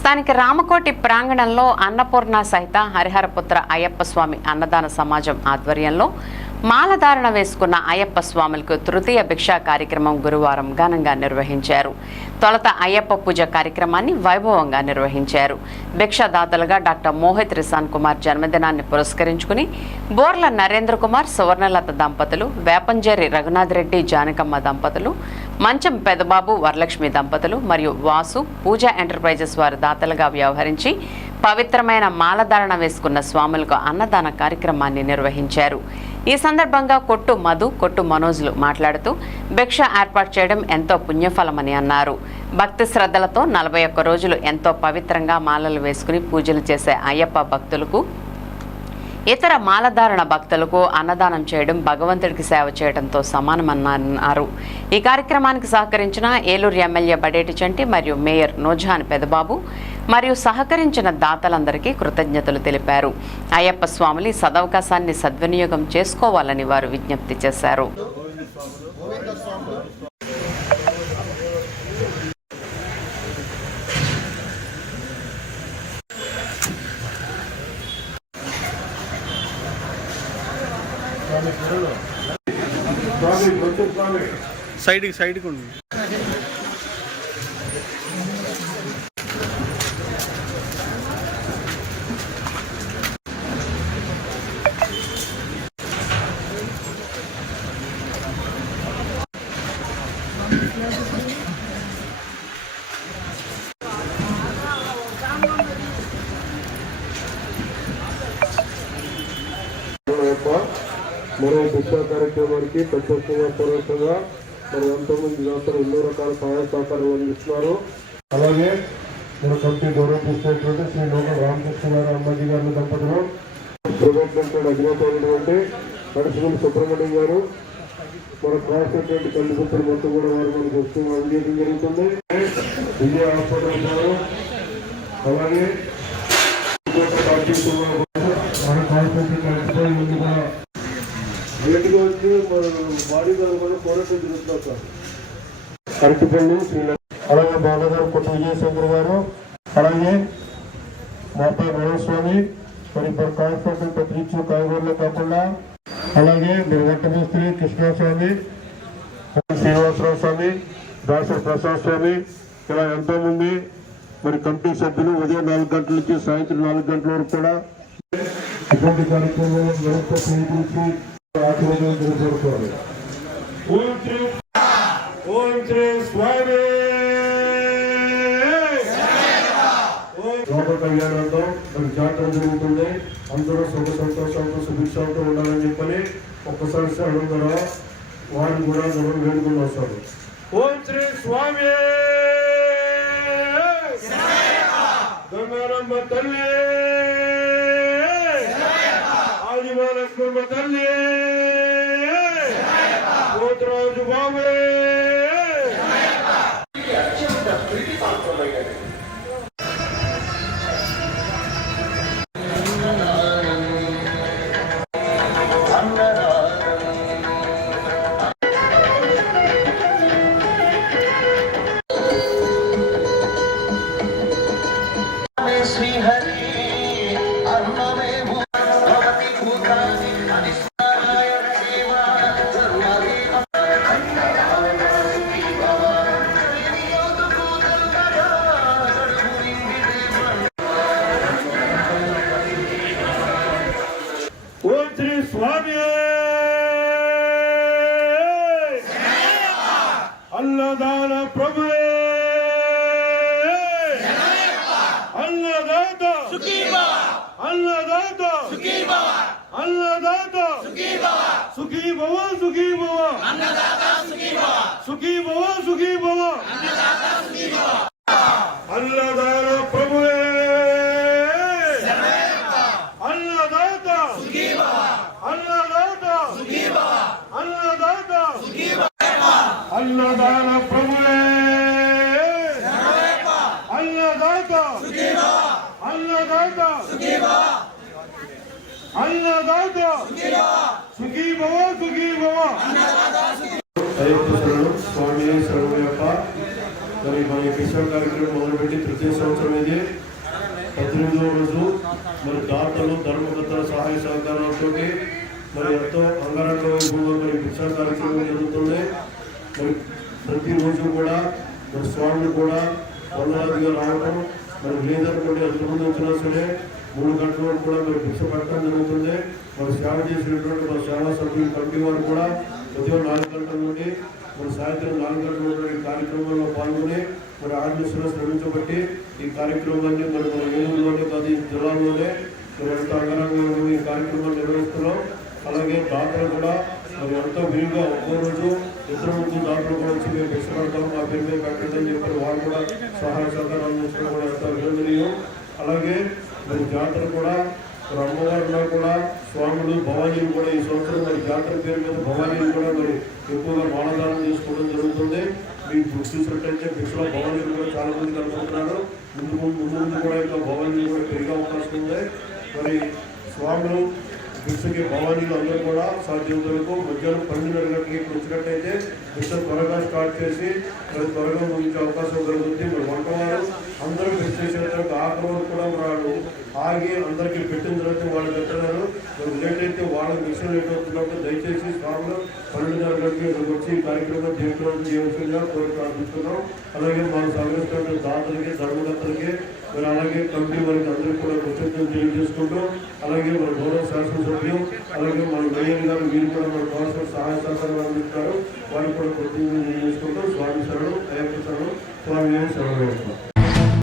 స్థానిక రామకోటి ప్రాంగణంలో అన్నపూర్ణ సహిత హరిహరపుత్ర అయ్యప్ప స్వామి అన్నదాన సమాజం ఆధ్వర్యంలో మాలధారణ వేసుకున్న అయ్యప్ప స్వాములకు తృతీయ భిక్షా కార్యక్రమం గురువారం ఘనంగా నిర్వహించారు. తొలత అయ్యప్ప పూజ కార్యక్రమాన్ని వైభవంగా నిర్వహించారు. భిక్షాదాతలుగా డాక్టర్ మోహిత్ రిసాన్ కుమార్ జన్మదినాన్ని పురస్కరించుకుని బోర్ల నరేంద్ర కుమార్ సువర్ణలత దంపతులు వేపంజేరి రఘునాథ్ రెడ్డి జానకమ్మ దంపతులు మంచం పెదబాబు వరలక్ష్మి దంపతులు మరియు వాసు పూజా ఎంటర్ప్రైజెస్ వారి దాతలుగా వ్యవహరించి పవిత్రమైన మాలధారణ వేసుకున్న స్వాములకు అన్నదాన కార్యక్రమాన్ని నిర్వహించారు. ఈ సందర్భంగా కొట్టు మధు కొట్టు మనోజ్లు మాట్లాడుతూ భిక్ష ఏర్పాటు చేయడం ఎంతో పుణ్యఫలమని అన్నారు. భక్తి శ్రద్ధలతో నలభై ఒక్క రోజులు ఎంతో పవిత్రంగా మాలలు వేసుకుని పూజలు చేసే అయ్యప్ప భక్తులకు ఇతర మాలధారణ భక్తులకు అన్నదానం చేయడం భగవంతుడికి సేవ చేయడంతో సమానమన్నారు. ఈ కార్యక్రమానికి సహకరించిన ఏలూరు ఎమ్మెల్యే బడేటి చంటి మరియు మేయర్ నోజాన్ పెదబాబు మరియు సహకరించిన దాతలందరికీ కృతజ్ఞతలు తెలిపారు. అయ్యప్ప స్వాములు ఈ సదవకాశాన్ని సద్వినియోగం చేసుకోవాలని వారు విజ్ఞప్తి చేశారు. సైడ్కి సైడ్కి ఉండు యొక్క మరో శిక్షా కార్యక్రమానికి ప్రత్యక్షంగా పూర్వకంగా మరి ఎంతోమంది దాతలు ఎన్నో రకాల సహాయ సహకారాలు అందిస్తున్నారు. అలాగే మన కమిటీ గౌరవిస్తున్నటువంటి శ్రీ లోక రామకృష్ణ గారు అమ్మాజీ గారిని దంపతులు. ప్రైవేట్ లిమిటెడ్ అధినేత అయినటువంటి నరసింహ సుబ్రహ్మణ్యం గారు మనకు రాసినటువంటి కల్లుగుప్పలు మొత్తం కూడా వారు మనకు వస్తూ అందించడం జరుగుతుంది. విజయ హాస్పిటల్ గారు అలాగే మన కూడా వచ్చి మన బాడీ గారు కూడా పోరాటం జరుగుతున్నారు సార్. అలాగే బాలగారు కొట్ట విజయశంకర్ గారు. అలాగే మాతా స్వామి. మరి ఇప్పుడు కాన్సెప్ట్ పత్రిక కాయగూరలో కాకుండా అలాగే నిర్గట్ట కృష్ణస్వామి శ్రీనివాసరావు స్వామి దాసరి ప్రసాద్ స్వామి ఇలా ఎంతో మంది మరి కమిటీ సభ్యులు ఉదయం నాలుగు గంటల నుంచి సాయంత్రం నాలుగు గంటల వరకు కూడా ఇటువంటి కార్యక్రమాలను మరింత స్నేహితులకి ఆశీర్వాదం తెలియజేసుకోవాలి లోక కళ్యాణంతో మరి జాతర జరుగుతుంది అందరూ సుఖ సంతోషంతో సుభిక్షంతో ఉండాలని చెప్పని ఒక్కసారి శరణం ద్వారా వారిని కూడా మనం వేడుకుని వస్తారు ఓం శ్రీ స్వామి గంగారమ్మ తల్లి ఆదివాలక్ష్మమ్మ తల్లి పోతరాజు బాబు అన్నదాత అన్నదాత అన్నదాత సుఖీ భవ సుఖీ భవ సుఖీ భవ సుఖీ భవ సుఖీ భవ సుఖీ భవ స్వామి శరణయ్యప్ప మరి మనకి భిక్ష కార్యక్రమం మొదలుపెట్టి తృతీయ సంవత్సరం ఇది పద్దెనిమిదవ రోజు మరి దాతలు ధర్మకర్తల సహాయ సహకారాలతో మరి ఎంతో అంగరంగ వైభవంగా మరి భిక్షా కార్యక్రమం జరుగుతుంది మరి ప్రతిరోజు కూడా మరి స్వామిని కూడా వందలాదిగా రావటం మరి లేదనుకుంటే ఎంతమంది వచ్చినా సరే మూడు గంటల వరకు కూడా మీరు భిక్ష పట్టడం జరుగుతుంది. మరి సేవ చేసినటువంటి మన సేవా సభ్యులు కమిటీ వారు కూడా ఉదయం నాలుగు గంటల నుండి మరి సాయంత్రం నాలుగు గంటల నుండి కార్యక్రమంలో పాల్గొని మరి ఆర్మీసులో శ్రమించబట్టి ఈ కార్యక్రమాన్ని మరి మన ఏలూరులోనే కాదు ఈ జిల్లాలోనే మరి ఎంతో అంగరంగంగా ఈ కార్యక్రమాన్ని నిర్వహిస్తున్నాం. అలాగే దాతలు కూడా మరి ఎంతో విరిగా ఒక్కో రోజు ఇద్దరు ముందు దాతలు కూడా వచ్చి మేము ఇష్టపడతాం మా పేరు మీద పెట్టండి అని చెప్పి వారు కూడా సహాయ సహకారం అందించడం కూడా అలాగే మరి జాతర కూడా మరి అమ్మవారిలో కూడా స్వాములు భవానీలు కూడా ఈ సంవత్సరం మరి జాతర పేరు మీద భవానీలు కూడా మరి ఎక్కువగా మాలదానం చేసుకోవడం జరుగుతుంది. మీకు చూసినట్టయితే భిక్షలో భవానీలు కూడా చాలా మంది కనుకుంటున్నారు ముందు ముందు ముందు ముందు కూడా ఇంకా భవానీలు కూడా పెరిగే అవకాశం ఉంది. మరి స్వాములు భిక్షకి భవానీలు అందరూ కూడా సాధ్యత వరకు మధ్యాహ్నం పన్నెండున్నర గంటలకి ఇక్కడ వచ్చినట్టయితే భిక్ష త్వరగా స్టార్ట్ చేసి మరి త్వరగా ముగించే అవకాశం కలుగుతుంది మరి వంటవారు అందరూ పెట్టి చేసిన తర్వాత ఆఖరి వరకు కూడా వాళ్ళు ఆగి అందరికీ పెట్టిన తర్వాత వాళ్ళు పెట్టినారు మరి లేట్ అయితే వాళ్ళకి మిషన్ లేట్ అవుతున్నప్పుడు దయచేసి స్వాములు పన్నెండున్నర గంటలకి ఇక్కడికి వచ్చి ఈ కార్యక్రమం జయప్రదం చేయవలసిందిగా కోరిక ప్రార్థిస్తున్నాం అలాగే మన సంఘస్థాన దాతలకి ధర్మదత్తలకి మరి అలాగే కమిటీ వారికి అందరికీ కూడా తెలియజేసుకుంటూ అలాగే మన గౌరవ శాసనసభ్యులు అలాగే మన మేయర్ గారు వీరు కూడా మన కావాల్సిన సహాయ సహకారాలు అందిస్తారు. వారికి కూడా కృతజ్ఞతలు తెలియజేసుకుంటూ స్వామి శరణం అయ్యప్ప శరణం స్వామి శరణం